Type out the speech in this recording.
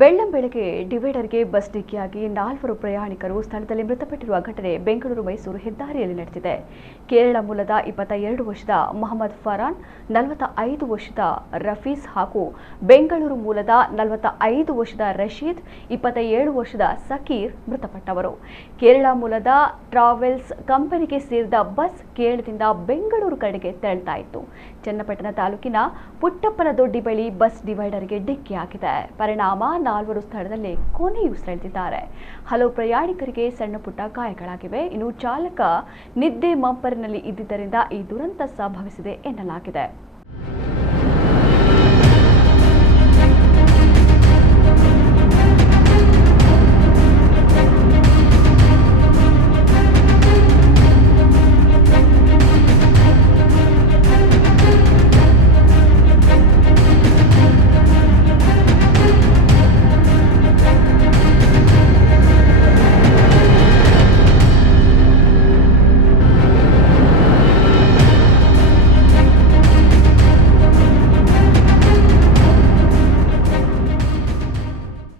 ಬೆಳ್ಳಂಬೆಳಗ್ಗೆ ಡಿವೈಡರ್ಗೆ bus ಡಿಕ್ಕಿಯಾಗಿ 4 ಪ್ರಯಾಣಿಕರು ಸ್ಥಳದಲ್ಲಿ ಮೃತಪಟ್ಟಿರುವ ಘಟನೆ ಬೆಂಗಳೂರು ಮೈಸೂರು ಹೆದ್ದಾರಿಯಲ್ಲಿ ನಡೆದಿದೆ. ಕೇರಳ ಮೂಲದ 22 ವರ್ಷದ ಮೊಹಮ್ಮದ್ ಫರಾನ್, 45 ವರ್ಷದ ರಫೀಸ್ ಹಾಗೂ ಬೆಂಗಳೂರು ಮೂಲದ 45 ವರ್ಷದ ರಶೀದ್, 27 ವರ್ಷದ ಸಕೀರ್ ಮೃತಪಟ್ಟವರು. ಕೇರಳ ಮೂಲದ ಟ್ರಾವೆಲ್ಸ್ ಕಂಪನಿಗೆ ಸೇರಿದ ಬಸ್ ಕೇರಳದಿಂದ ಬೆಂಗಳೂರು ಕಡೆಗೆ ತೆರಳುತ್ತಾ ಇತ್ತು. ಚನ್ನಪಟ್ಟಣ ತಾಲೂಕಿನ ಪುಟ್ಟಪ್ಪನದೊಡ್ಡಿ ಬಳಿ ಬಸ್ ಡಿವೈಡರ್ಗೆ ಡಿಕ್ಕಿಯಾಗಿದೆ. ಪರಿಣಾಮ 4 ಸ್ಥಳದಲ್ಲೇ ಕೊನೆಯುಸಿರೆಳೆದಿದ್ದಾರೆ. ಹಲವು ಪ್ರಯಾಣಿಕರಿಗೆ ಸಣ್ಣ ಪುಟ್ಟ ಗಾಯಗಳಾಗಿವೆ. ಇನ್ನು ಚಾಲಕ ನಿದ್ದೆ ಮಂಪರಿನಲ್ಲಿ ಇದ್ದಿದ್ದರಿಂದ ಈ ದುರಂತ ಸಂಭವಿಸಿದೆ ಎನ್ನಲಾಗಿದೆ.